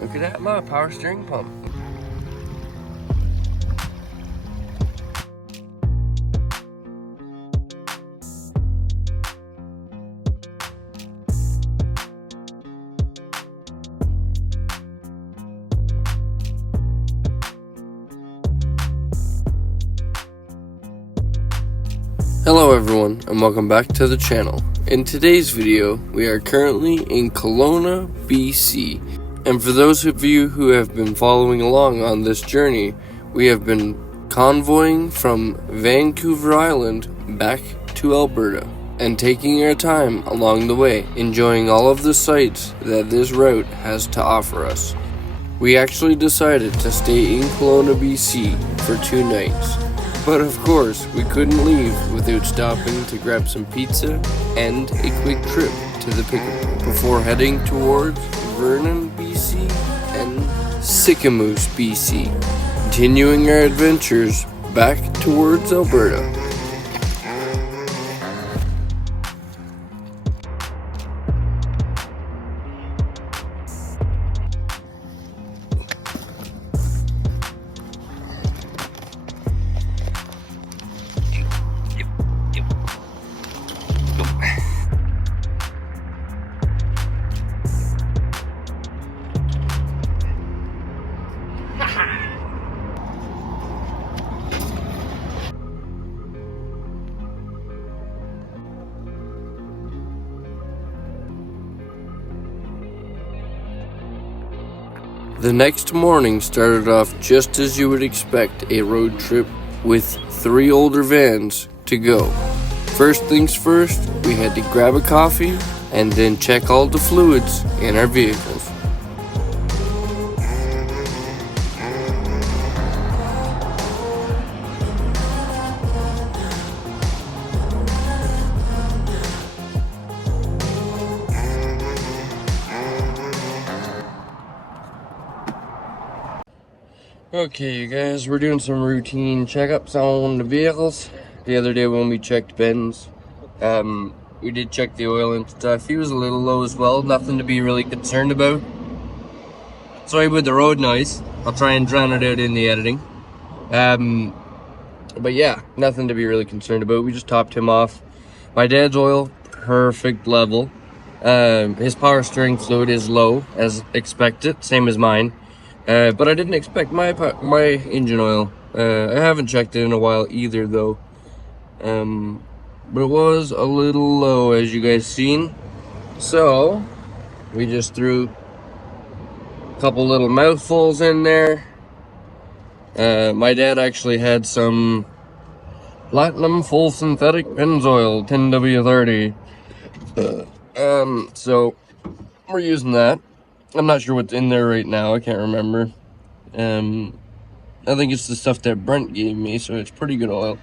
Look at that, my power steering pump. Hello everyone, and welcome back to the channel. In today's video, we are currently in Kelowna, BC. And for those of you who have been following along on this journey, we have been convoying from Vancouver Island back to Alberta, and taking our time along the way, enjoying all of the sights that this route has to offer us. We actually decided to stay in Kelowna, BC for 2 nights. But of course, we couldn't leave without stopping to grab some pizza and a quick trip to the pickup before heading towards Vernon, BC and Sycamoose, BC, continuing our adventures back towards Alberta. The next morning started off just as you would expect a road trip with 3 older vans to go. First things first, we had to grab a coffee and then check all the fluids in our vehicles. Okay, you guys, we're doing some routine checkups on the vehicles. The other day when we checked Ben's, we did check the oil and stuff. He was a little low as well, nothing to be really concerned about. Sorry about the road noise. I'll try and drown it out in the editing. But yeah, nothing to be really concerned about. We just topped him off. My dad's oil, perfect level. His power steering fluid is low, as expected, same as mine. But I didn't expect my engine oil. I haven't checked it in a while either, though. But it was a little low, as you guys seen. So we just threw a couple little mouthfuls in there. My dad actually had some platinum full synthetic Pennzoil 10W30. So we're using that. I'm not sure what's in there right now. I can't remember. I think it's the stuff that Brent gave me, so it's pretty good oil.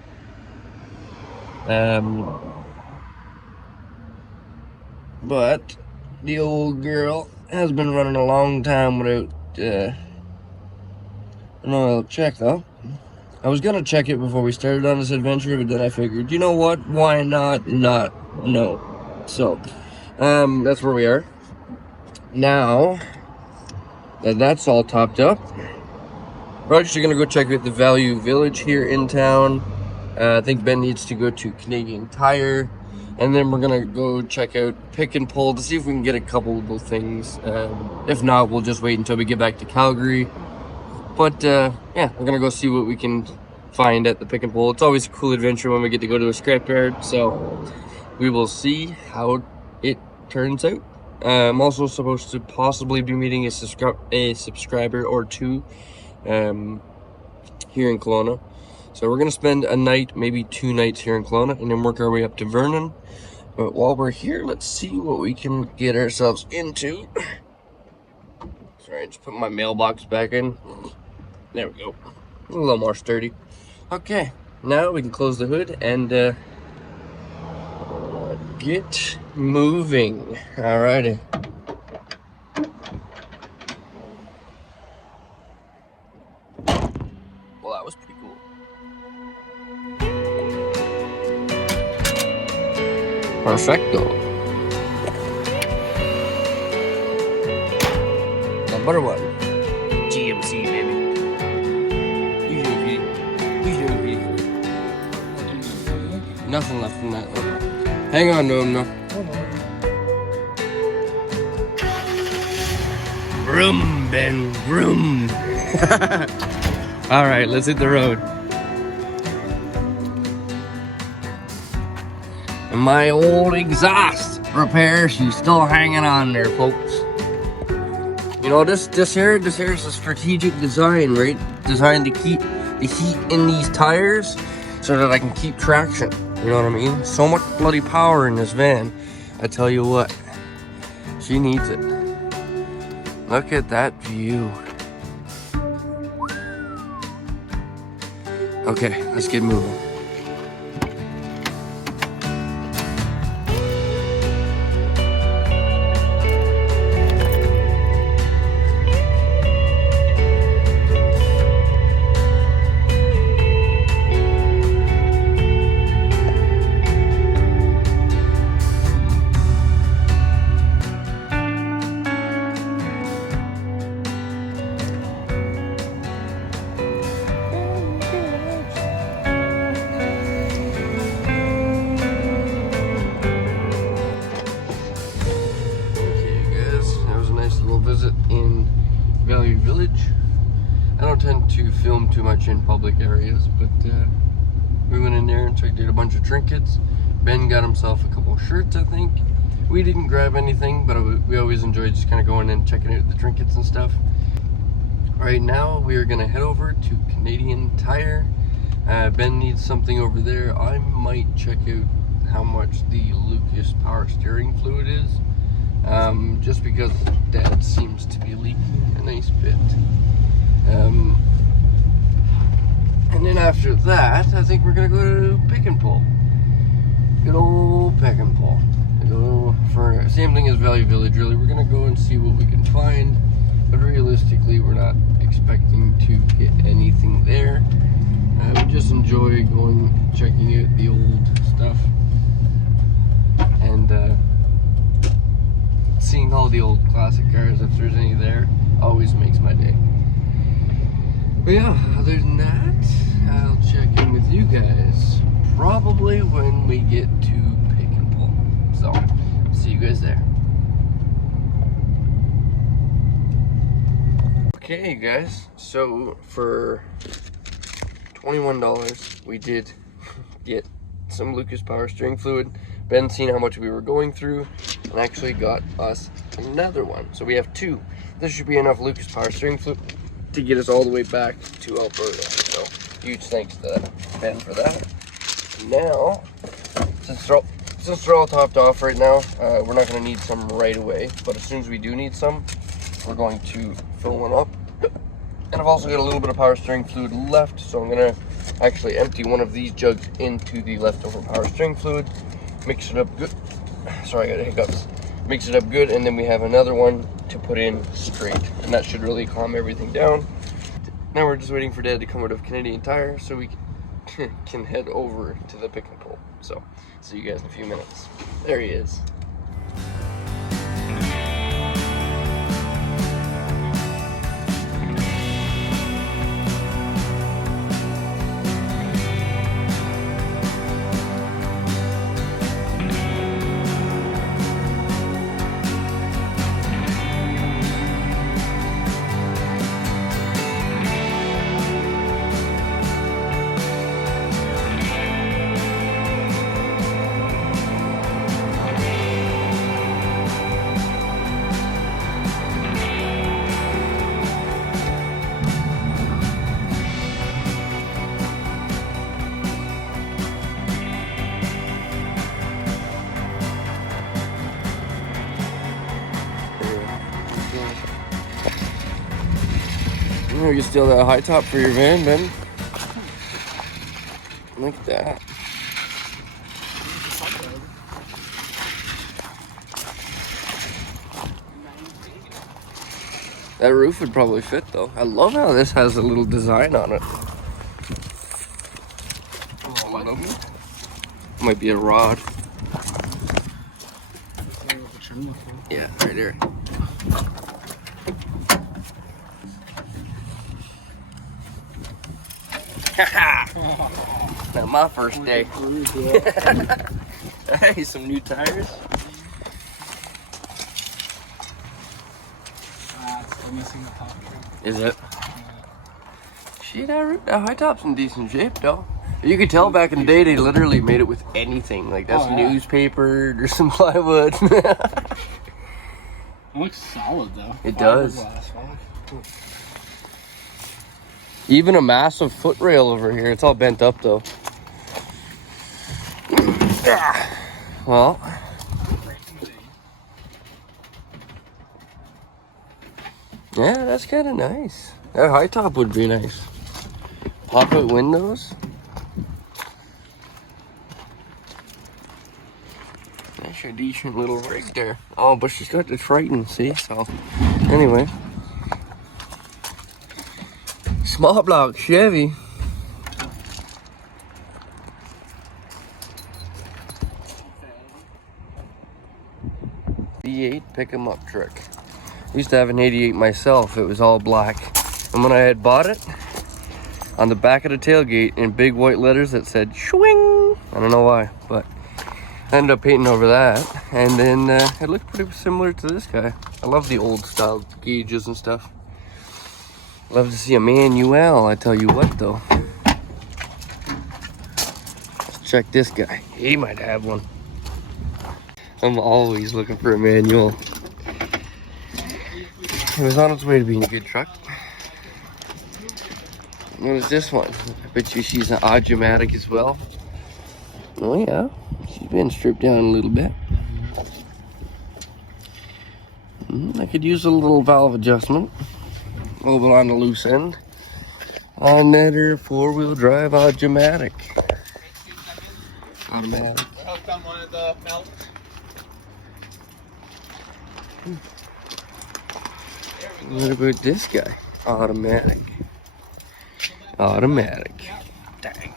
But the old girl has been running a long time without an oil check, though. I was gonna check it before we started on this adventure, but then I figured, you know what? Why not? No. So, that's where we are. Now that that's all topped up, we're actually gonna go check out the Value Village here in town. I think Ben needs to go to Canadian Tire, and then we're gonna go check out Pick and Pull to see if we can get a couple of those things. If not, we'll just wait until we get back to Calgary. But yeah, we're gonna go see what we can find at the Pick and Pull. It's always a cool adventure when we get to go to a scrapyard, so we will see how it turns out. I'm also supposed to possibly be meeting a subscriber or 2 here in Kelowna. So we're going to spend a night, maybe 2 nights here in Kelowna, and then work our way up to Vernon. But while we're here, let's see what we can get ourselves into. Sorry, just put my mailbox back in. There we go. A little more sturdy. Okay, now we can close the hood and get moving. Alrighty. Well, that was pretty cool. Perfecto. butter one. GMC, baby. You doing, Petey? You doing, Petey? Nothing left in that one. Hang on to him now. Vroom, Ben, vroom. All right, let's hit the road. And my old exhaust repair, she's still hanging on there, folks. You know, this here is a strategic design, right? Designed to keep the heat in these tires so that I can keep traction. You know what I mean? So much bloody power in this van. I tell you what, she needs it. Look at that view. Okay, let's get moving. Visit in VATRER. I don't tend to film too much in public areas, but we went in there and checked out a bunch of trinkets. Ben got himself a couple shirts, I think. We didn't grab anything, but we always enjoy just kind of going in and checking out the trinkets and stuff. Right now, we are going to head over to Canadian Tire. Ben needs something over there. I might check out how much the Lucas power steering fluid is. Just because Dad seems to be leaking a nice bit. And then after that, I think we're gonna go to Pick and Pull. Good old Pick and Pull. Go for same thing as Value Village, really. We're gonna go and see what we can find, but realistically, we're not expecting to get anything there. We just enjoy going, checking out the old stuff, and seeing all the old classic cars, if there's any there, always makes my day. But yeah, other than that, I'll check in with you guys probably when we get to Pick and Pull. So, see you guys there. Okay, guys, so for $21, we did get some Lucas power steering fluid. Ben seen how much we were going through and actually got us another one. So we have two. This should be enough Lucas power steering fluid to get us all the way back to Alberta. So huge thanks to Ben for that. Now, since they're all topped off right now, we're not going to need some right away. But as soon as we do need some, we're going to fill one up. And I've also got a little bit of power steering fluid left, so I'm going to actually empty one of these jugs into the leftover power steering fluid. Mix it up good. Sorry, I got hiccups. Mix it up good, and then we have another one to put in straight, and that should really calm everything down. Now we're just waiting for Dad to come out of Canadian Tire so we can head over to the Pick and Pull. So, see you guys in a few minutes. There he is. Oh, you steal that high top for your van, Ben? Look at that. That roof would probably fit though. I love how this has a little design on it. Oh, might be a rod. Yeah, right there. Not my first day. Hey, some new tires. Still missing the top trim. Is it? Shit, that high top's in decent shape, though. You could tell back in the day they literally made it with anything. Like that's newspaper, there's some plywood. It looks solid though. It does. Fiberglass, Even a massive foot rail over here. It's all bent up though. Well. Yeah, that's kind of nice. That high top would be nice. Pop out windows. That's a decent little rig there. Oh, but she's got the Triton, see? So, anyway. Small block Chevy. V8 pick 'em up truck. I used to have an 88 myself. It was all black. And when I had bought it, on the back of the tailgate in big white letters that said swing. I don't know why, but I ended up painting over that. And then it looked pretty similar to this guy. I love the old style gauges and stuff. Love to see a manual, I tell you what though. Let's check this guy. He might have one. I'm always looking for a manual. It was on its way to being a good truck. What is this one? I bet you she's an automatic as well. Oh yeah, she's been stripped down a little bit. I could use a little valve adjustment. A little bit on the loose end. On that her 4-wheel drive automatic. Automatic. What about this guy? Automatic. Automatic. Dang.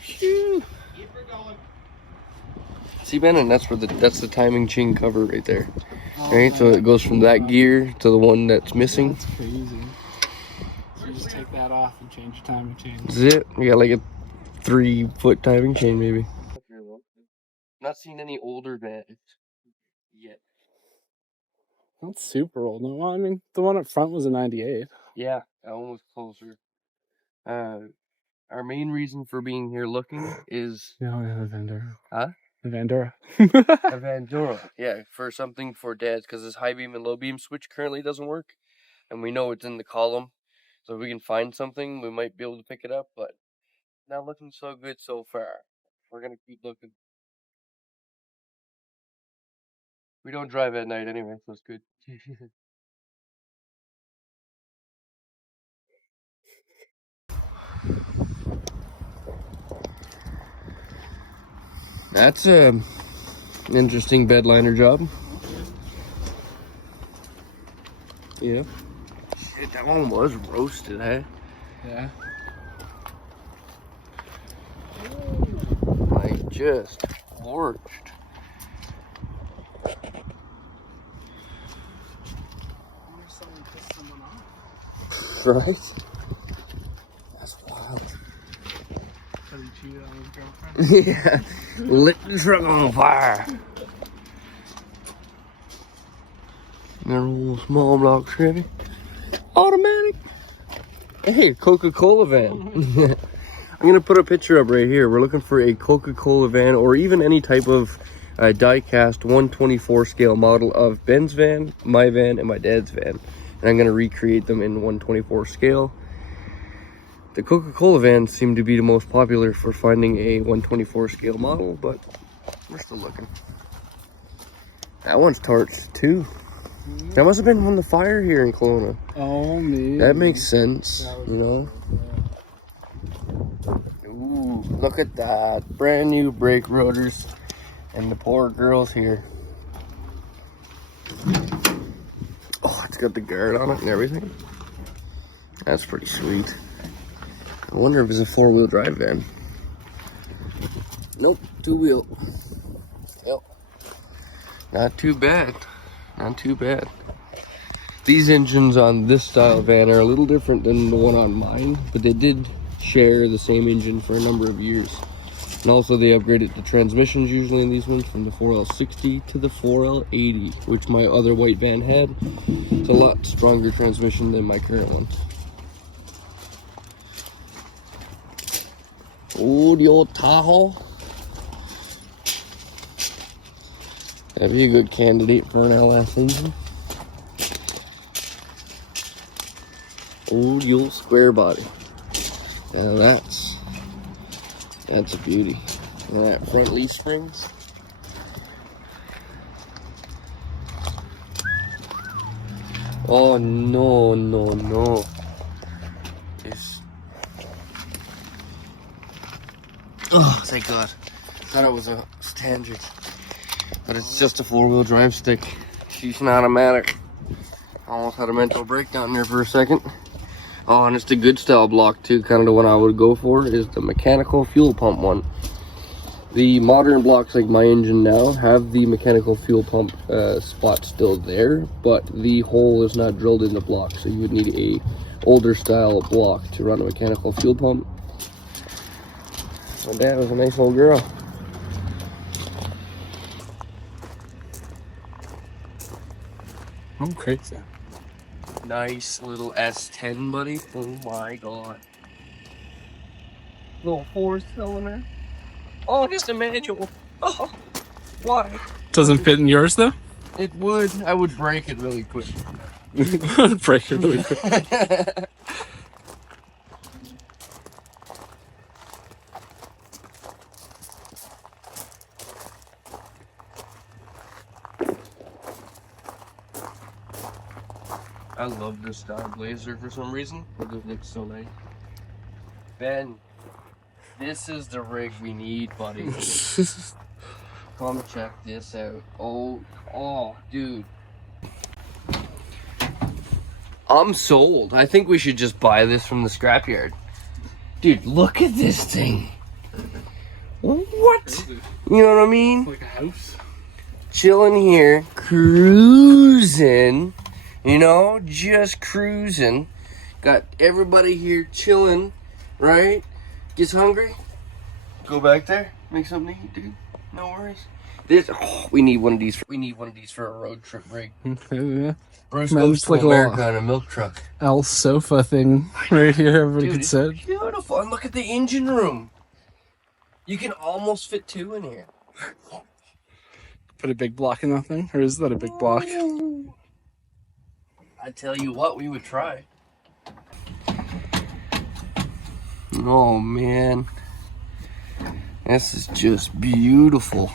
Phew. See, Ben, and that's the timing chain cover right there. Right, so it goes from that gear to the one that's missing. That's crazy. So you just take that off and change your timing chain. That's it. You got like a 3-foot timing chain, maybe. Not seen any older vans yet. Not super old. No, I mean the one up front was a '98. Yeah, that one was closer. Our main reason for being here looking is Yeah, the Vendor. Huh? The Vendor. a Vandura. Yeah, for something for dads, because this high beam and low beam switch currently doesn't work, and we know it's in the column. So if we can find something, we might be able to pick it up, but not looking so good so far. We're gonna keep looking. We don't drive at night anyway, so it's good. That's a interesting bed liner job. Yeah. Shit, that one was roasted, hey? Yeah. Like just torched. Right? That's wild. Because he cheated on his girlfriend. Yeah. Lit the truck on fire. That little small block Chevy. Automatic. Hey, Coca-Cola van. I'm gonna put a picture up right here. We're looking for a Coca-Cola van or even any type of die-cast 124 scale model of Ben's van, my van, and my dad's van. And I'm gonna recreate them in 124 scale. The Coca-Cola vans seem to be the most popular for finding a 124 scale model, but we're still looking. That one's torched too. That must have been on the fire here in Kelowna. Oh, me. That makes sense, you know? Ooh, look at that. Brand new brake rotors. And the poor girl's here. Oh, it's got the guard on it and everything. That's pretty sweet. I wonder if it's a 4-wheel drive van. Nope, 2-wheel. Yep. Not too bad. Not too bad. These engines on this style van are a little different than the one on mine, but they did share the same engine for a number of years. And also they upgraded the transmissions usually in these ones from the 4L60 to the 4L80, which my other white van had. It's a lot stronger transmission than my current one. Oh, the old Tahoe. That'd be a good candidate for an LS engine. Oh, the old square body. Now that's a beauty. And that front leaf springs. Oh no, no, no. This. Oh, thank God. Thought it was a standard. But it's just a 4-wheel drive stick. She's an automatic. Almost had a mental breakdown there for a second. Oh, and it's the good style block too. Kind of the one I would go for is the mechanical fuel pump one. The modern blocks like my engine now have the mechanical fuel pump spot still there, but the hole is not drilled in the block, so you would need a older style block to run a mechanical fuel pump. My dad was a nice old girl. I'm crazy. Nice little S10, buddy. Oh my God. Little 4-cylinder. Oh, just a manual. Oh, why? Doesn't fit in yours though? It would. I would break it really quick. Break it really quick. I love this Star Blazer for some reason. It just looks so nice. Ben, this is the rig we need, buddy. Come check this out. Oh, dude. I'm sold. I think we should just buy this from the scrapyard. Dude, look at this thing. What? You know what I mean? It's like a house. Chilling here, cruising. You know, just cruising. Got everybody here chilling, right? Gets hungry? Go back there, make something to eat, dude. No worries. We need one of these. We need one of these for a road trip rig. Yeah. Bruce Man, goes it's to like a America little on a milk truck. L sofa thing right here. Everybody Dude, can it's sit. beautiful. And look at the engine room. You can almost fit 2 in here. Put a big block in that thing, or is that a big block? I tell you what, we would try. Oh man, this is just beautiful.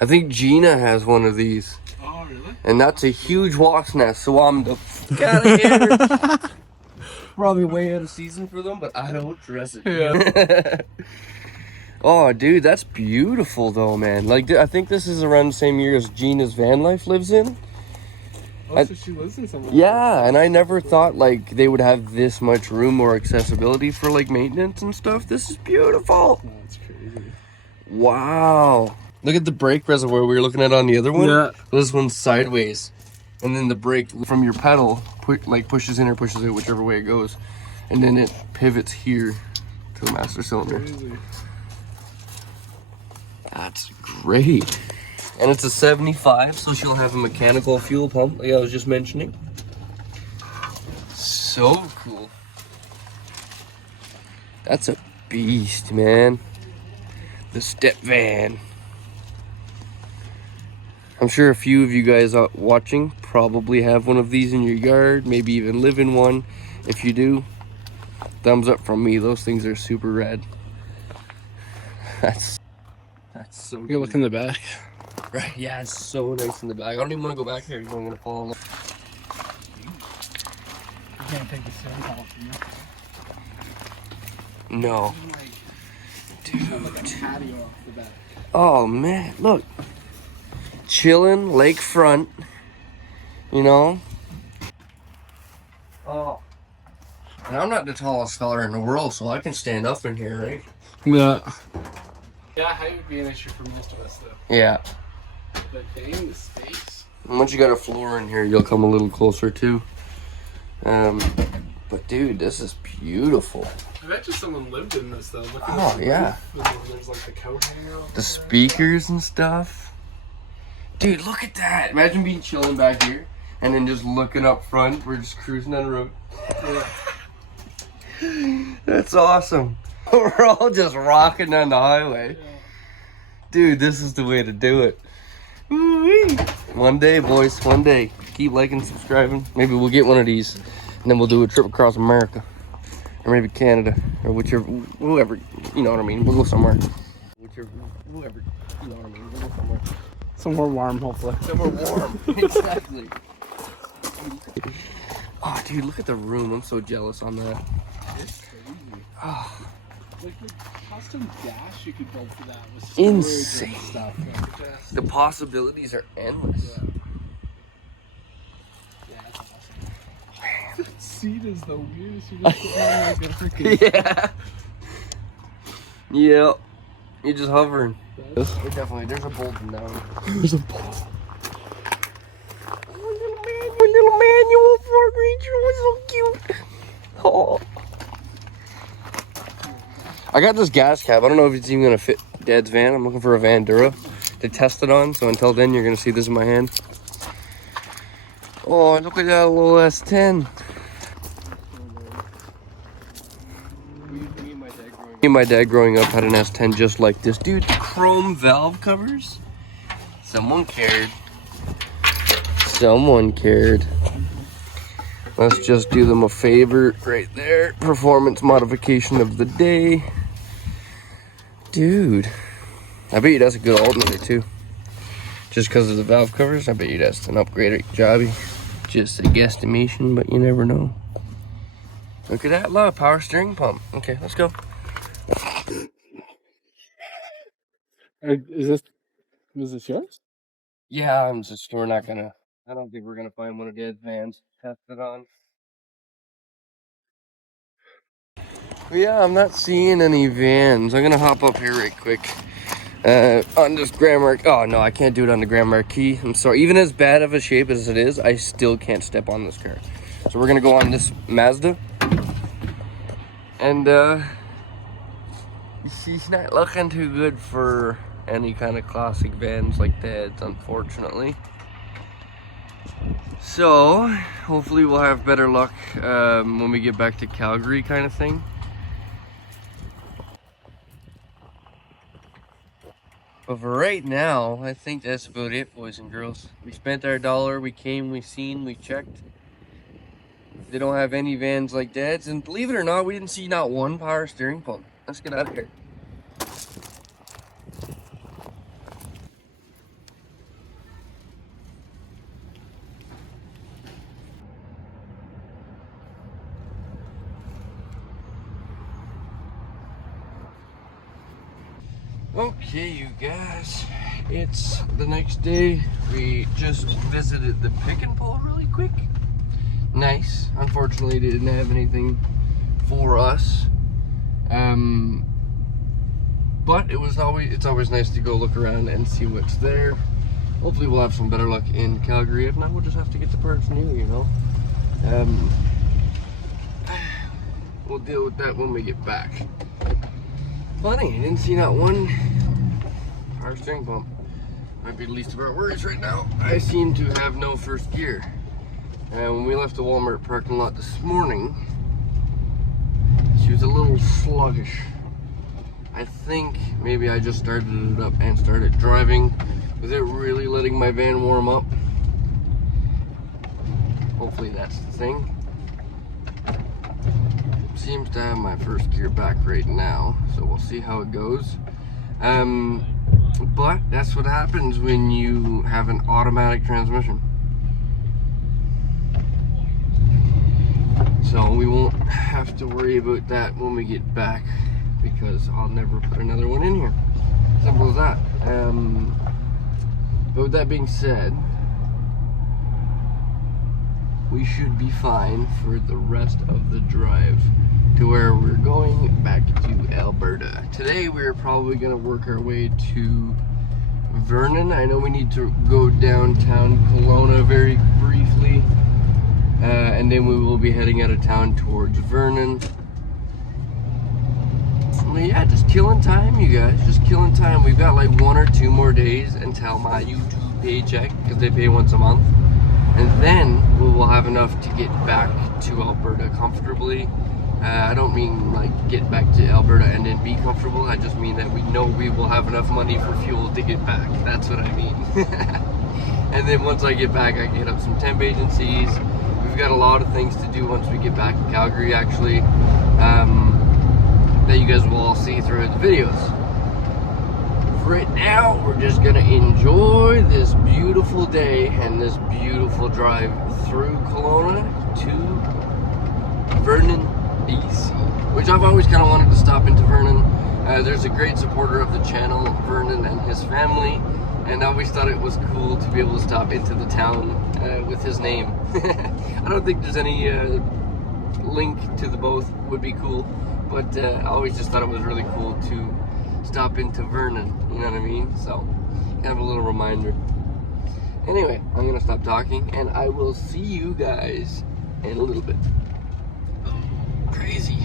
I think Gina has one of these. Oh really? And that's a huge wasp nest, so I'm the f out of here. Probably way out of season for them, but I don't dress it. Yeah. Oh, dude, that's beautiful though, man. Like, I think this is around the same year as Gina's Vanlife lives in. Oh, so she lives in somewhere. Yeah, and I never thought like they would have this much room or accessibility for like maintenance and stuff. This is beautiful. Oh, that's crazy. Wow. Look at the brake reservoir we were looking at on the other one. Yeah. This one's sideways. And then the brake from your pedal pushes in or pushes out, whichever way it goes. And then it pivots here to the master cylinder. Crazy. That's great. And it's a 75, so she'll have a mechanical fuel pump, like I was just mentioning. So cool. That's a beast, man. The step van. I'm sure a few of you guys out watching probably have one of these in your yard, maybe even live in one. If you do, thumbs up from me. Those things are super rad. That's so You look in the back. Right, yeah, it's so nice in the back. I don't even want to go back here. I'm going to fall in love. You can't take the steering off from you. No. Dude. Like a patio off the back. Oh, man, look. Chilling, lakefront, you know? Oh. And I'm not the tallest fella in the world, so I can stand up in here, right? Yeah. Yeah, height would be an issue for most of us, though. Yeah. But dang, the space. And once you got a floor in here, you'll come a little closer too. But dude, this is beautiful. I bet you someone lived in this though. Look at Oh yeah. There's like the coat hanger out. The speakers and stuff. Dude, look at that. Imagine being chilling back here and then just looking up front. We're just cruising down the road. Yeah. That's awesome. We're all just rocking down the highway. Yeah. Dude, this is the way to do it. Woo-wee. One day, boys, one day. Keep liking, subscribing. Maybe we'll get one of these and then we'll do a trip across America. Or maybe Canada. Or whichever, whoever, you know what I mean. We'll go somewhere. Whichever, whoever, you know what I mean. We'll go somewhere. Somewhere warm, hopefully. Somewhere warm. Exactly. Oh, dude, look at the room. I'm so jealous on that. It's crazy. Oh. Like the custom dash you could build for that was insane. And stuff. Like, the possibilities are endless. Yeah. Yeah, that's awesome. Man. The seat is the weirdest. You just put on like a freaking... Yeah. Yeah. You're just hovering. Definitely. There's a bolt in down. There's a bolt. My little manual Ford Ranger was so cute. Oh. I got this gas cap. I don't know if it's even gonna fit Dad's van. I'm looking for a Vandura to test it on. So until then, you're gonna see this in my hand. Oh, look at that little S10. Me and my dad growing up had an S10 just like this. Dude, chrome valve covers. Someone cared. Someone cared. Let's just do them a favor right there. Performance modification of the day. Dude, I bet you that's a good alternator too. Just because of the valve covers, I bet you that's an upgraded jobby. Just a guesstimation, but you never know. Look at that, look, power steering pump. Okay, let's go. Was this yours? Yeah, I'm just, we're not gonna, I don't think we're gonna find one of Dad's vans, test it on. But yeah, I'm not seeing any vans. I'm gonna hop up here right quick. On this Grand Marquis. Oh no, I can't do it on the Grand Marquis. I'm sorry. Even as bad of a shape as it is, I still can't step on this car. So we're gonna go on this Mazda. And she's not looking too good for any kind of classic vans like Dad's, unfortunately. So hopefully we'll have better luck when we get back to Calgary, kind of thing. But for right now, I think that's about it, boys and girls. We spent our dollar, we came, we seen, we checked. They don't have any vans like Dad's, and believe it or not, we didn't see not one power steering pump. Let's get out of here. Okay, you guys, it's the next day. We just visited the pick and pull really quick. Nice. Unfortunately, they didn't have anything for us. But it's always nice to go look around and see what's there. Hopefully we'll have some better luck in Calgary. If not, we'll just have to get the parts new, you know. We'll deal with that when we get back. Funny, I didn't see not one power steering pump. Might be the least of our worries right now. I seem to have no first gear. And when we left the Walmart parking lot this morning, she was a little sluggish. I think maybe I just started it up and started driving without really letting my van warm up. Hopefully that's the thing. Seems to have my first gear back right now, so we'll see how it goes. But that's what happens when you have an automatic transmission. So we won't have to worry about that when we get back, because I'll never put another one in here. Simple as that. But with that being said, we should be fine for the rest of the drive to where we're going back to Alberta. Today we're probably going to work our way to Vernon. I know we need to go downtown Kelowna and then we will be heading out of town towards Vernon. But yeah, just killing time, you guys. Just killing time. We've got like 1 or 2 more days until my YouTube paycheck, because they pay once a month. And then we will have enough to get back to Alberta comfortably. I don't mean like get back to Alberta and then be comfortable. I just mean that we know we will have enough money for fuel to get back. That's what I mean. And then once I get back, I can hit up some temp agencies. We've got a lot of things to do once we get back to Calgary, actually, that you guys will all see throughout the videos. For right now, we're just gonna enjoy this beautiful day and this beautiful drive through Kelowna to Vernon, BC, which I've always kind of wanted to stop into Vernon. There's a great supporter of the channel, Vernon, and his family, and I always thought it was cool to be able to stop into the town with his name. I don't think there's any link to the both would be cool, but I always just thought it was really cool to stop into Vernon, you know what I mean? So, kind of a little reminder. Anyway, I'm gonna stop talking, and I will see you guys in a little bit. Crazy.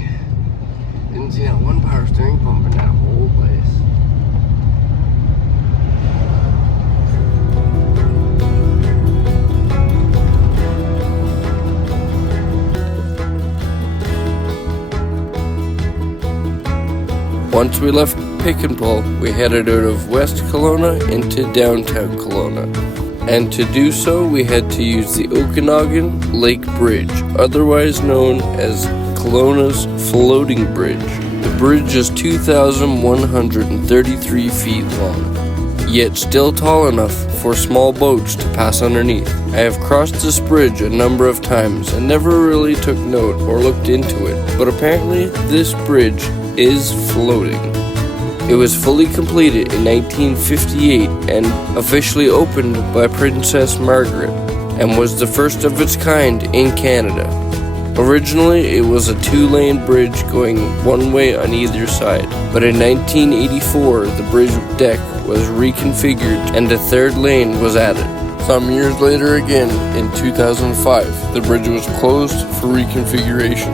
Didn't see that one power steering pump in that whole place. Once we left Pick and Pull, we headed out of West Kelowna into downtown Kelowna. And to do so, we had to use the Okanagan Lake Bridge, otherwise known as Kelowna's Floating Bridge. The bridge is 2,133 feet long, yet still tall enough for small boats to pass underneath. I have crossed this bridge a number of times and never really took note or looked into it, but apparently this bridge is floating. It was fully completed in 1958 and officially opened by Princess Margaret, and was the first of its kind in Canada. Originally, it was a 2-lane bridge going one way on either side, but in 1984, the bridge deck was reconfigured and a 3rd lane was added. Some years later again, in 2005, the bridge was closed for reconfiguration,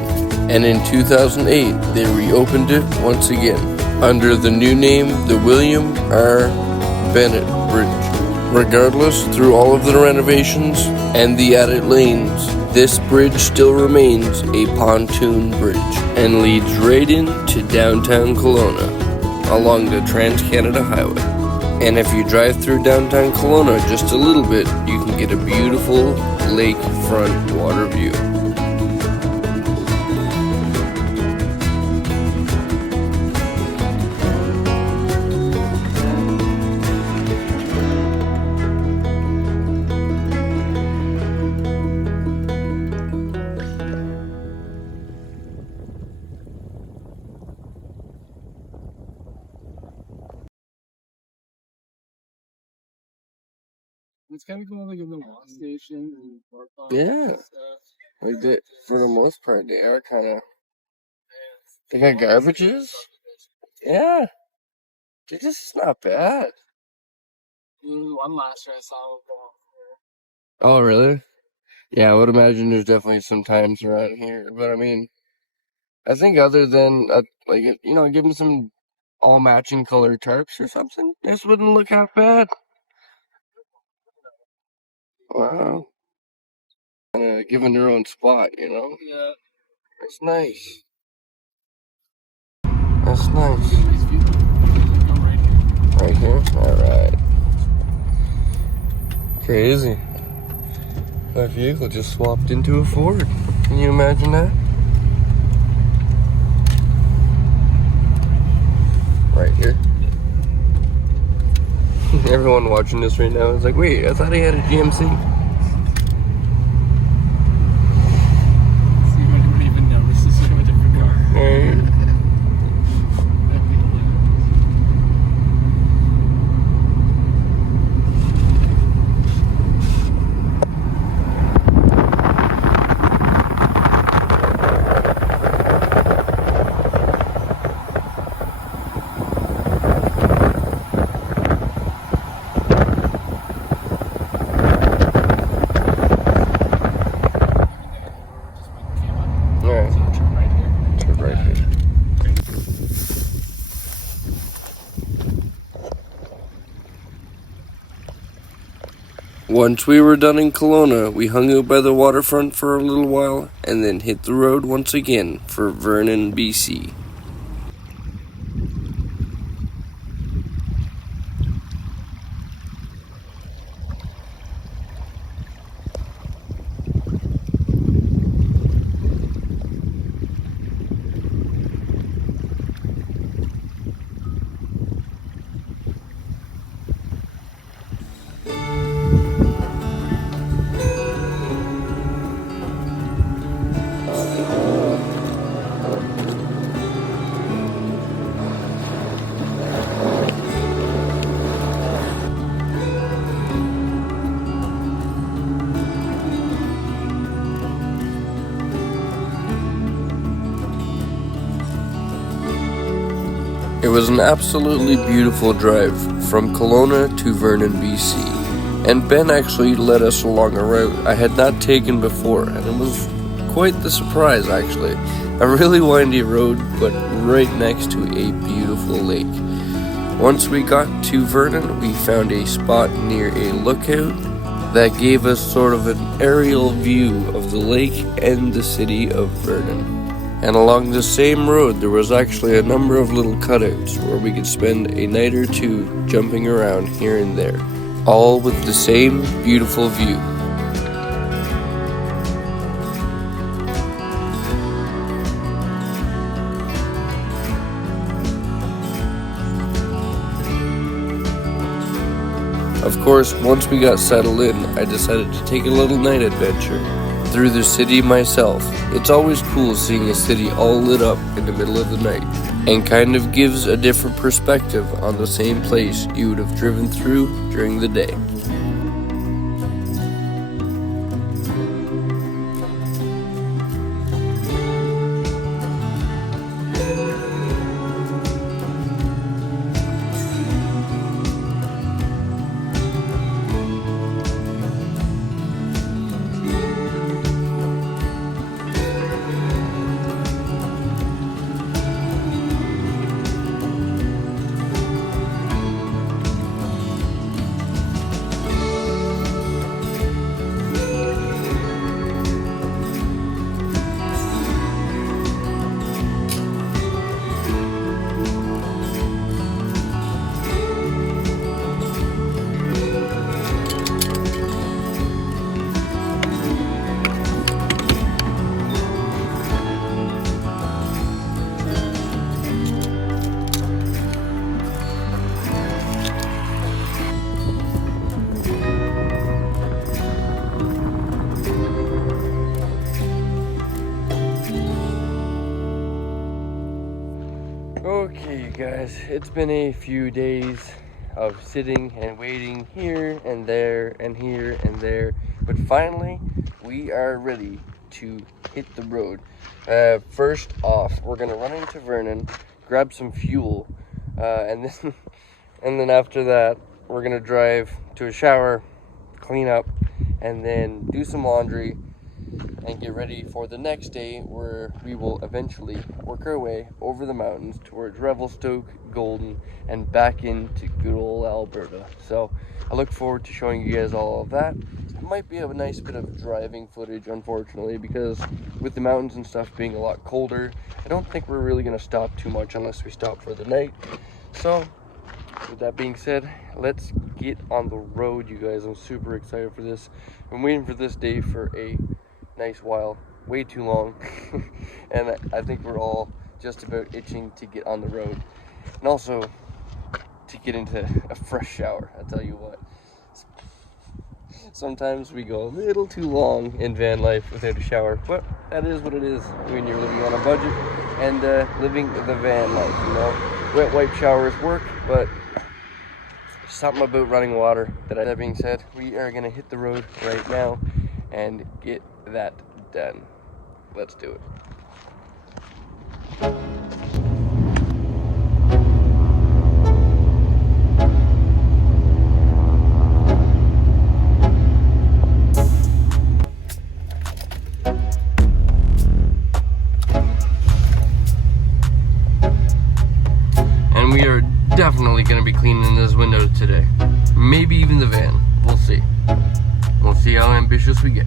and in 2008, they reopened it once again, under the new name, the William R. Bennett Bridge. Regardless, through all of the renovations and the added lanes, this bridge still remains a pontoon bridge and leads right into downtown Kelowna along the Trans-Canada Highway. And if you drive through downtown Kelowna just a little bit, you can get a beautiful lakefront water view. It's kind of cool, like a little gas station and park lots Yeah. and stuff. Like that, for the most part, they are kind of. They got garbages. Yeah, it's just not bad. One last year I saw him go off Oh, really? Yeah, I would imagine there's definitely some times around here, but I mean, I think other than like give them some all matching color tarps or something, this wouldn't look half bad. Wow, kind of giving their own spot, you know. there. Yeah. That's nice. That's nice. Nice view. Come right here. Right here? Alright. Crazy. My vehicle just swapped into a Ford. Can you imagine that? Right here. Everyone watching this right now is like, wait, I thought he had a GMC. See if anyone even notices you have a different car. Right. Once we were done in Kelowna, we hung out by the waterfront for a little while and then hit the road once again for Vernon, BC. It was an absolutely beautiful drive from Kelowna to Vernon, BC, and Ben actually led us along a route I had not taken before, and it was quite the surprise actually. A really windy road, but right next to a beautiful lake. Once we got to Vernon, we found a spot near a lookout that gave us sort of an aerial view of the lake and the city of Vernon. And along the same road, there was actually a number of little cutouts where we could spend a night or two jumping around here and there, all with the same beautiful view. Of course, once we got settled in, I decided to take a little night adventure through the city myself. It's always cool seeing a city all lit up in the middle of the night, and kind of gives a different perspective on the same place you would have driven through during the day. Okay, you guys, it's been a few days of sitting and waiting here and there and here and there, but finally we are ready to hit the road. First off, we're gonna run into Vernon, grab some fuel, and then after that we're gonna drive to a shower, clean up, and then do some laundry and get ready for the next day, where we will eventually work our way over the mountains towards Revelstoke, Golden, and back into good old Alberta. So I look forward to showing you guys all of that. It might be a nice bit of driving footage, unfortunately, because with the mountains and stuff being a lot colder, I don't think we're really going to stop too much unless we stop for the night. So with that being said, let's get on the road, you guys. I'm super excited for this. I've been waiting for this day for a nice while, way too long, and I think we're all just about itching to get on the road, and also to get into a fresh shower. I tell you what, sometimes we go a little too long in van life without a shower, but that is what it is when you're living on a budget and living the van life, you know. Wet wipe showers work, but something about running water. That being said, we are gonna hit the road right now and get that done. Let's do it. And we are definitely going to be cleaning those windows today. Maybe even the van. We'll see. See how ambitious we get.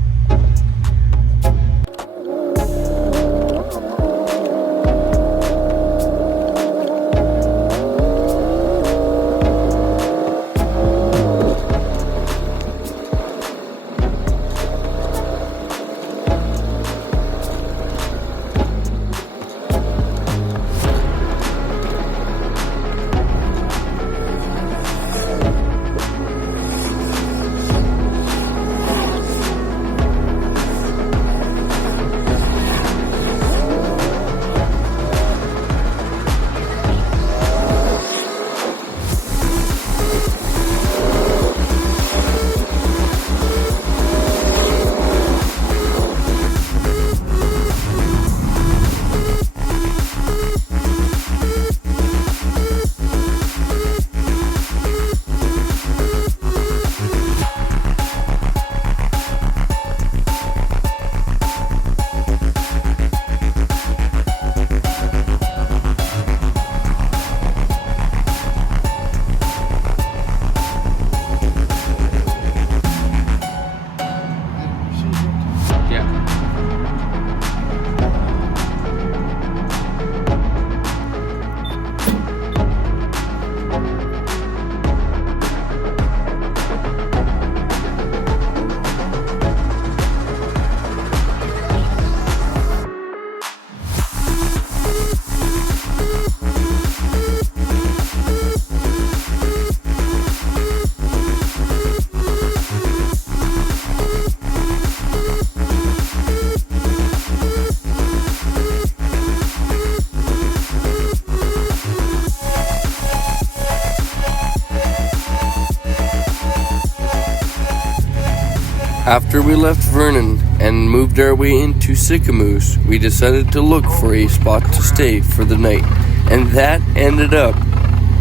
After we left Vernon and moved our way into Sycamoose, we decided to look for a spot to stay for the night, and that ended up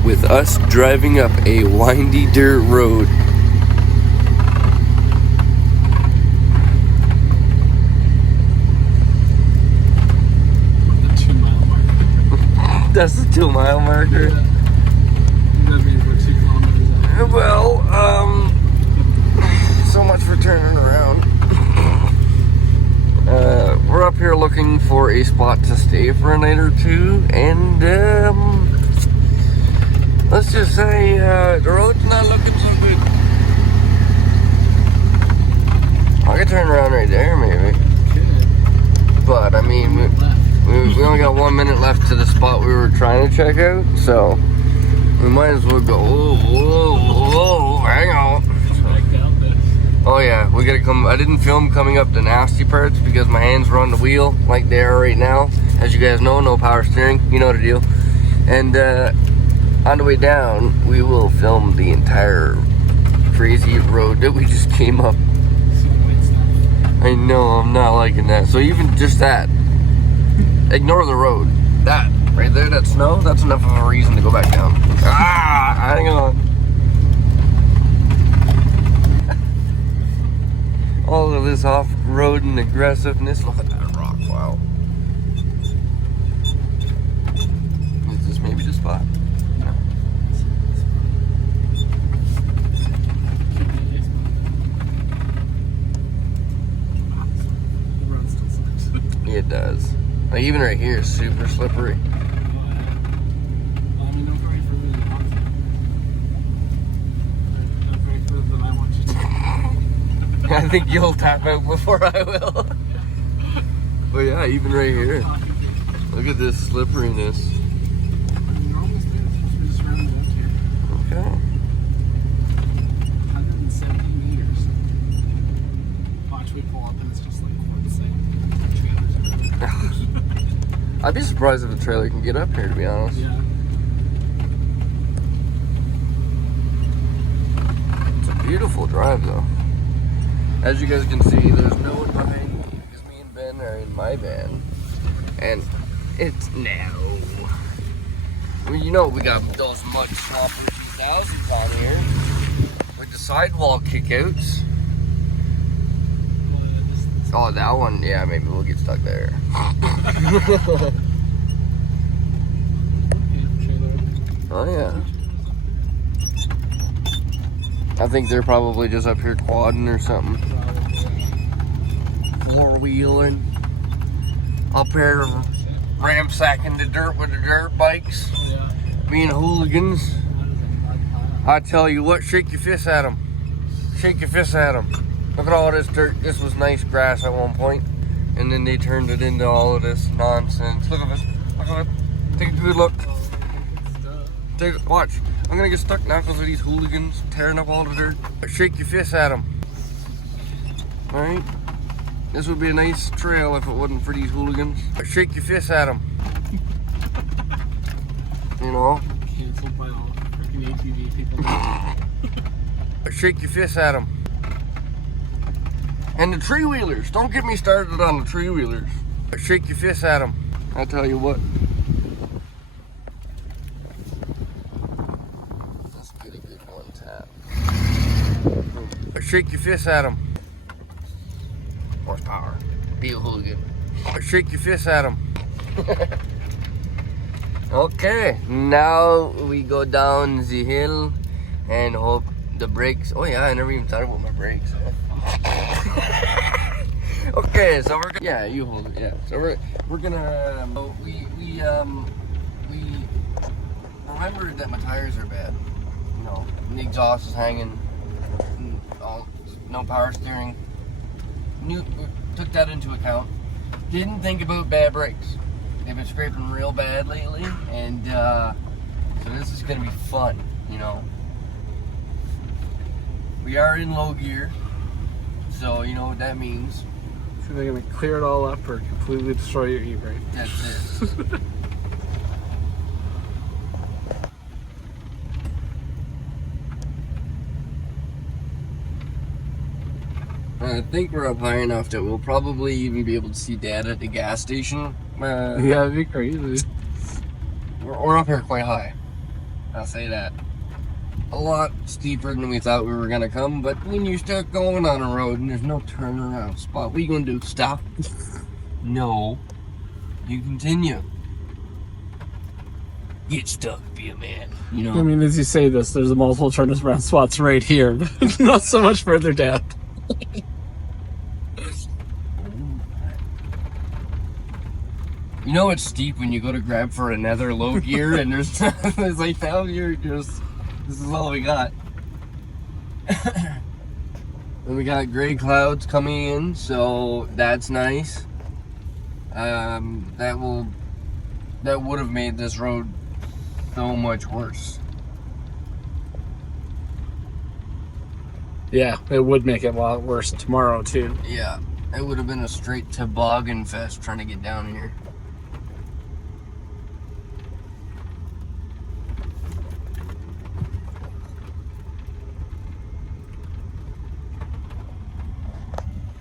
with us driving up a windy dirt road. The 2 mile marker. That's the 2 mile marker? Yeah. That means we're 2 kilometers out. Well, so much for turning around. We're up here looking for a spot to stay for a night or two, and let's just say the road's not looking so good. I could turn around right there, maybe. But I mean, we only got 1 minute left to the spot we were trying to check out, so we might as well go. Whoa, hang on. Oh yeah, we gotta come. I didn't film coming up the nasty parts because my hands were on the wheel like they are right now. As you guys know, no power steering, you know the deal. And on the way down, we will film the entire crazy road that we just came up. I know, I'm not liking that. So even just that, ignore the road. That, right there, that snow, that's enough of a reason to go back down. Hang on. All of this off-road and aggressiveness. Look at that rock, wow. Is this maybe the spot? No. It does. Like even right here is super slippery. I think you'll tap out before I will. But yeah, even right here. Look at this slipperiness. Okay. 170 meters. Watch we pull up and it's just like trailers. I'd be surprised if the trailer can get up here, to be honest. Yeah. It's a beautiful drive though. As you guys can see, there's no one behind me because me and Ben are in my van. And it's now. Well, you know we got those mud slopper 2000s on here. With the sidewall kickouts. Oh, that one, yeah, maybe we'll get stuck there. Oh yeah. I think they're probably just up here quadding or something. Four-wheeling. Up here ramsacking the dirt with the dirt bikes. Yeah. Being hooligans. I tell you what, shake your fist at them. Shake your fist at them. Look at all this dirt. This was nice grass at one point, and then they turned it into all of this nonsense. Look at it. Look at it. Take a good look. Watch. I'm gonna get stuck now because of these hooligans tearing up all the dirt. Shake your fist at them. All right. This would be a nice trail if it wasn't for these hooligans. Shake your fist at them. You know. Canceled by all freaking ATV people. Shake your fist at them. And the tree wheelers. Don't get me started on the tree wheelers. Shake your fist at them. I tell you what. That's pretty good one tap. Shake your fist at them. Horsepower. Be a hooligan. Shake your fist at them. Okay, now we go down the hill and hope the brakes. Oh yeah, I never even thought about my brakes. Okay, so we're gonna. Yeah, you hold it. Yeah, so we're gonna. We remembered that my tires are bad. You know, the exhaust is hanging. No power steering. Took that into account. Didn't think about bad brakes. They've been scraping real bad lately, and so this is gonna be fun, you know. We are in low gear, so you know what that means. So they're gonna clear it all up or completely destroy your e-brake. That's it. I think we're up high enough that we'll probably even be able to see Dad at the gas station. Yeah, that'd be crazy. We're up here quite high. I'll say that. A lot steeper than we thought we were gonna come, but when you start going on a road and there's no turnaround spot, what are you gonna do? Stop? No. You continue. Get stuck, be a man. You know. I mean, as you say this, there's a multiple turnaround spots right here, but not so much further down. You know it's steep when you go to grab for another low gear and there's like now you're just this is all we got. And we got gray clouds coming in, so that's nice. That would have made this road so much worse. Yeah, it would make it a lot worse tomorrow too. Yeah, it would have been a straight toboggan fest trying to get down here.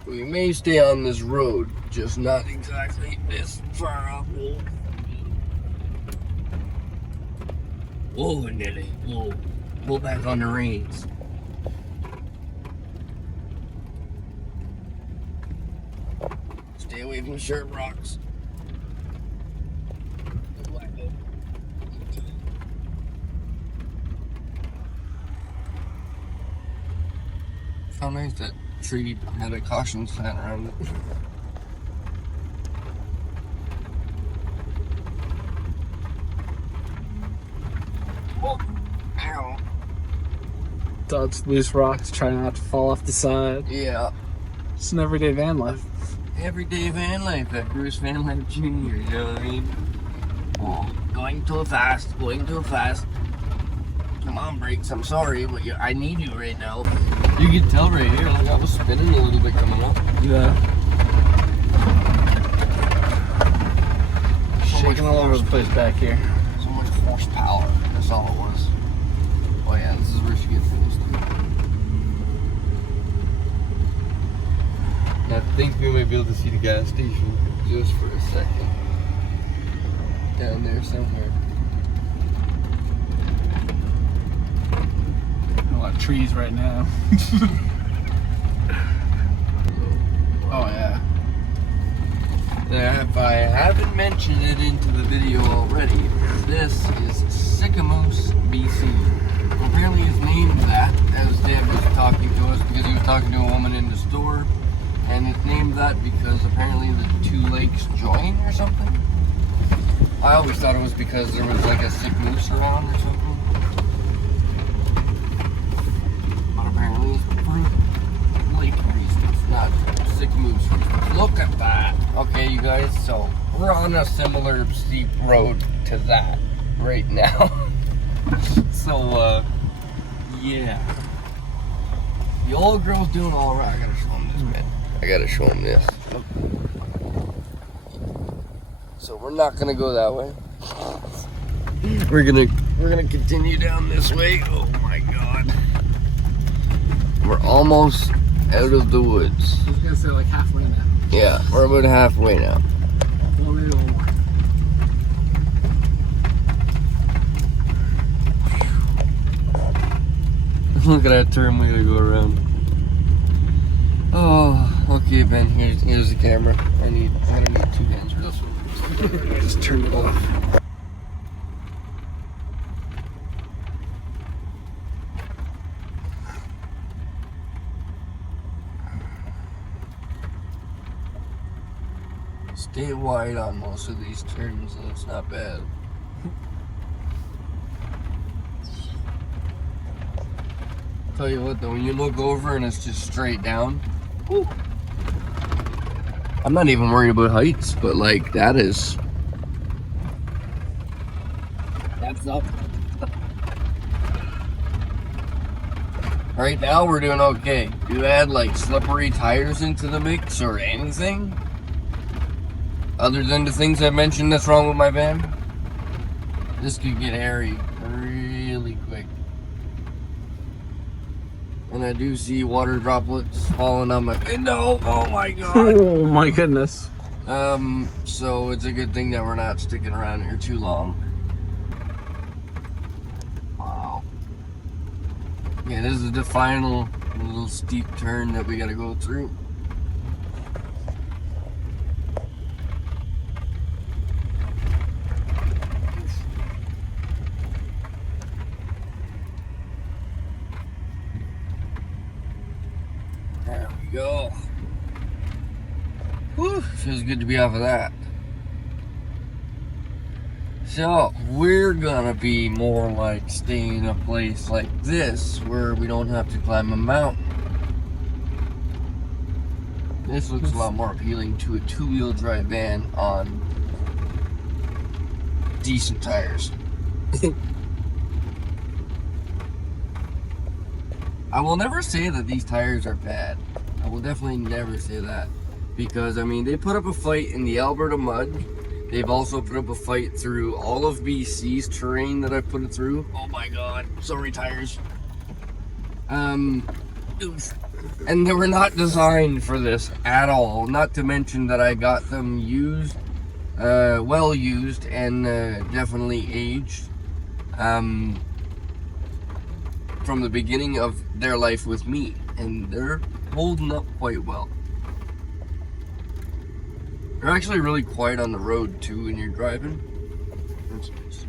We may stay on this road, just not exactly this far up. Whoa, Nelly, whoa. Pull back on the reins. Stay away from the sharp rocks. How nice that tree had a caution sign around it. Oh, ow. Dodge loose rocks, try not to fall off the side. Yeah. It's an everyday van life. Everyday van life at Bruce Van Life Jr., you know what I mean? Oh, going too fast, going too fast. Come on, brakes, I'm sorry, but I need you right now. You can tell right here, like I was spinning a little bit coming up. Yeah. Shaking all over the place back here. So much horsepower, that's all it was. Oh yeah, this is where she gets close to. I think we might be able to see the gas station just for a second. Down there somewhere. A lot of trees right now. Oh yeah. If I haven't mentioned it into the video already, this is Sycamoose, BC. Apparently it's named that, as Dave was talking to us, because he was talking to a woman in the store. And it's named that because apparently the two lakes join or something. I always thought it was because there was like a sick moose around or something. But apparently it's for lake reasons, not sick moose reasons. Look at that. Okay, you guys, so we're on a similar steep road to that right now. So, yeah. The old girl's doing alright. I gotta show him this, man. I gotta show him this. So we're not gonna go that way. We're gonna continue down this way. Oh my god. We're almost out of the woods. I was gonna say like halfway now. Yeah, we're about halfway now. Well, maybe a little more. Look at that turn we gotta go around. Oh, okay, Ben. Here's the camera. I'm gonna need 2 hands for this one. Just turn it off. Stay wide on most of these turns, and it's not bad. Tell you what though, when you look over and it's just straight down, whew. I'm not even worried about heights, but like that's up. Right now we're doing okay. Do you add like slippery tires into the mix or anything? Other than the things I mentioned that's wrong with my van? This could get hairy really quick. And I do see water droplets falling on my window. Oh my god. Oh my goodness. So it's a good thing that we're not sticking around here too long. Wow. Yeah, this is the final little steep turn that we gotta go through. There we go. Whew, feels good to be off of that. So, we're gonna be more like staying in a place like this where we don't have to climb a mountain. This looks a lot more appealing to a 2-wheel drive van on decent tires. I will never say that these tires are bad. I will definitely never say that. Because, I mean, they put up a fight in the Alberta mud. They've also put up a fight through all of BC's terrain that I've put it through. Oh my god. Sorry, tires. And they were not designed for this at all. Not to mention that I got them used, well used, and definitely aged. From the beginning of their life with me, and they're holding up quite well. They're actually really quiet on the road too when you're driving. That's nice.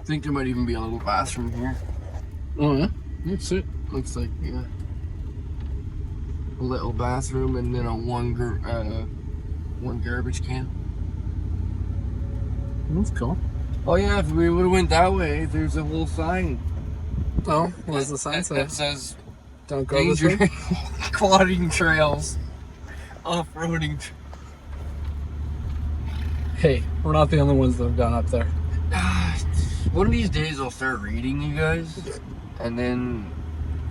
I think there might even be a little bathroom here. Oh yeah? That's it. Looks like, yeah. A little bathroom and then a one garbage can. That's cool. Oh yeah, if we would have went that way, there's a whole sign. Oh, what does the sign say? That says Don't go danger this way? quadding trails, off-roading. Hey, we're not the only ones that have gone up there. One of these days I'll start reading, you guys, and then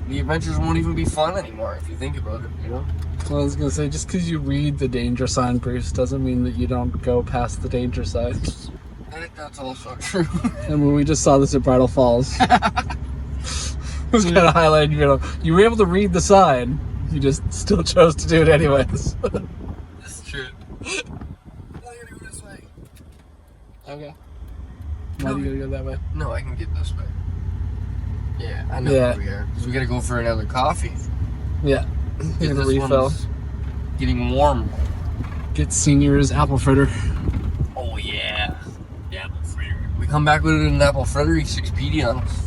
the adventures won't even be fun anymore if you think about it, you know? Well, I was gonna say, just because you read the danger sign, Bruce, doesn't mean that you don't go past the danger sign. I think that's also true. And when we just saw this at Bridal Falls, it was kind of highlighted, you know, you were able to read the sign, you just still chose to do it anyways. That's true. I'm gonna go this way. Okay. Why do you gotta go that way? No, I can get this way. Yeah, I know Yeah. where we are. Because we gotta go for another coffee. Yeah. Get a This refill. one's getting warm. Get Senior's apple fritter. Oh yeah. The apple fritter. We come back with an apple fritter, 6 PD on us.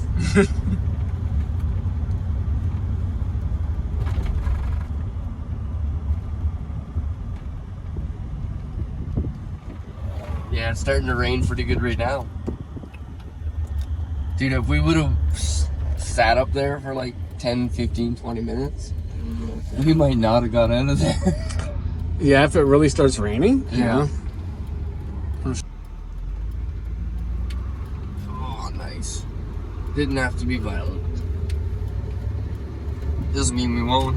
Yeah, it's starting to rain pretty good right now. Dude, if we would have sat up there for like 10, 15, 20 minutes, we might not have got out of there. Yeah, if it really starts raining. Yeah. Oh, nice. Didn't have to be violent. Doesn't mean we won't.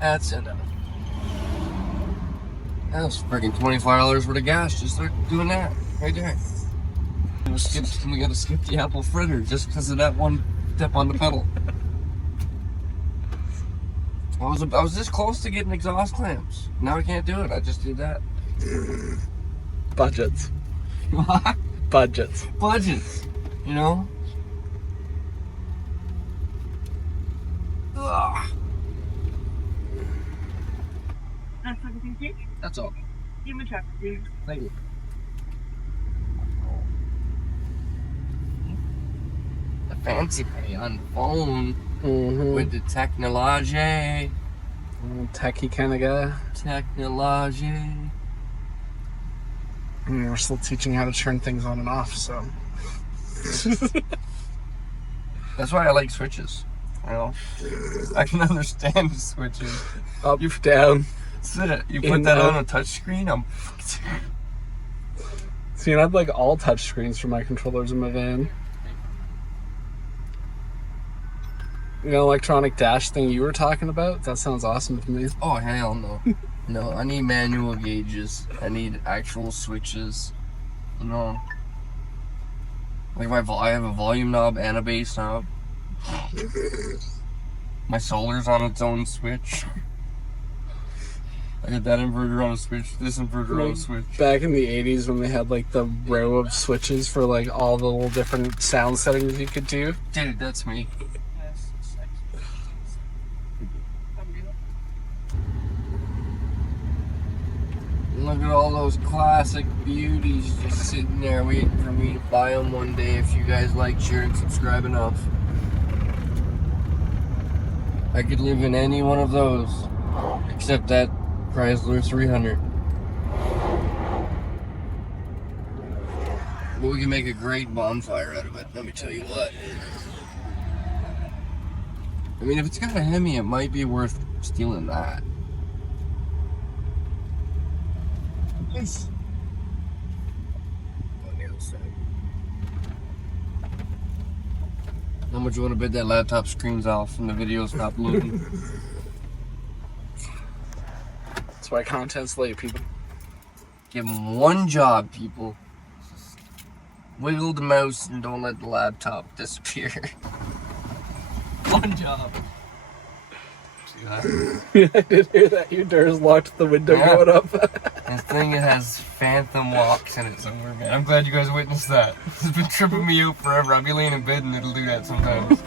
That's enough. That was freaking $25 worth of gas just start doing that right there. We gotta skip the apple fritter just because of that one step on the pedal. I was this close to getting exhaust clamps. Now I can't do it. I just did that. Budgets. What? Budgets. Budgets. You know? Ugh. That's all. Give me a check, please. Thank you. The fancy pay on phone with the technology. Techie kind of guy. Technology. And we're still teaching how to turn things on and off, so. That's why I like switches. You know? I can understand the switches. Up, down. You put that on a touch screen, I'm See, and I'd like all touch screens for my controllers in my van. You know, electronic dash thing you were talking about? That sounds awesome to me. oh hell no. No, I need manual gauges. I need actual switches. You know. Like I have a volume knob and a bass knob. My solar's on its own switch. I got that inverter on a switch, this inverter on a switch. Back in the 80s when they had like the row of switches for like all the little different sound settings you could do. Dude, that's me. Look at all those classic beauties just sitting there waiting for me to buy them one day if you guys like, share, and subscribe enough. I could live in any one of those, except that Chrysler 300. But we can make a great bonfire out of it, let me tell you what. I mean, if it's got a Hemi, it might be worth stealing that. Nice. On the other side. How much you want to bet that laptop screens off and the video stopped loading? That's why content's late, people. Give them one job, people. Wiggle the mouse and don't let the laptop disappear. One job. See that? Yeah, I did hear that. Your door's locked, the window going up. This thing has phantom locks in it somewhere, man. I'm glad you guys witnessed that. It's been tripping me out forever. I'll be laying in bed and it'll do that sometimes.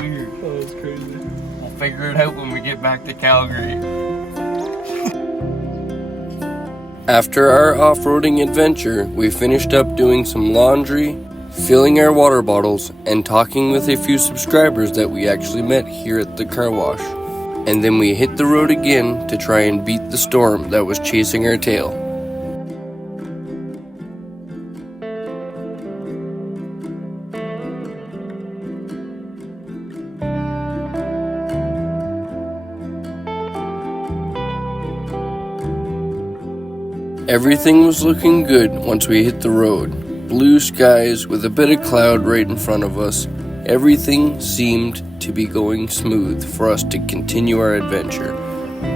Weird. Oh, that's crazy. We'll figure it out when we get back to Calgary. After our off-roading adventure, we finished up doing some laundry, filling our water bottles, and talking with a few subscribers that we actually met here at the car wash. And then we hit the road again to try and beat the storm that was chasing our tail. Everything was looking good once we hit the road. Blue skies with a bit of cloud right in front of us. Everything seemed to be going smooth for us to continue our adventure.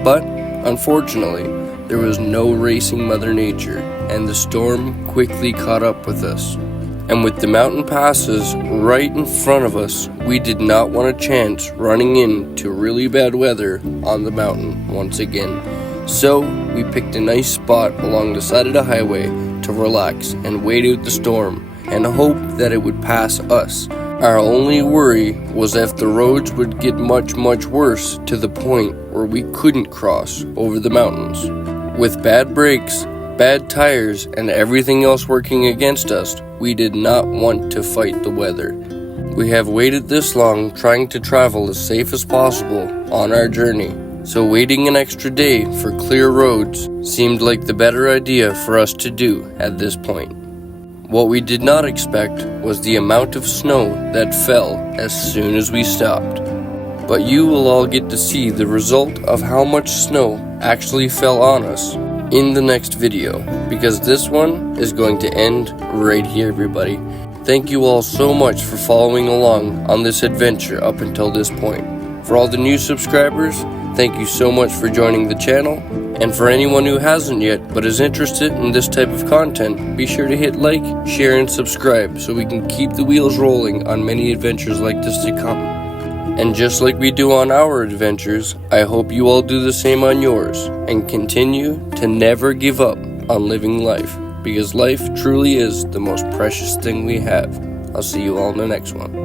But, unfortunately, there was no racing Mother Nature, and the storm quickly caught up with us. And with the mountain passes right in front of us, we did not want a chance running into really bad weather on the mountain once again. So, we picked a nice spot along the side of the highway to relax and wait out the storm and hope that it would pass us. Our only worry was if the roads would get much worse to the point where we couldn't cross over the mountains. With bad brakes, bad tires, and everything else working against us, we did not want to fight the weather. We have waited this long trying to travel as safe as possible on our journey, so waiting an extra day for clear roads seemed like the better idea for us to do at this point. What we did not expect was the amount of snow that fell as soon as we stopped. But you will all get to see the result of how much snow actually fell on us in the next video, because this one is going to end right here, everybody. Thank you all so much for following along on this adventure up until this point. For all the new subscribers, thank you so much for joining the channel. And for anyone who hasn't yet but is interested in this type of content, be sure to hit like, share, and subscribe so we can keep the wheels rolling on many adventures like this to come. And just like we do on our adventures, I hope you all do the same on yours and continue to never give up on living life, because life truly is the most precious thing we have. I'll see you all in the next one.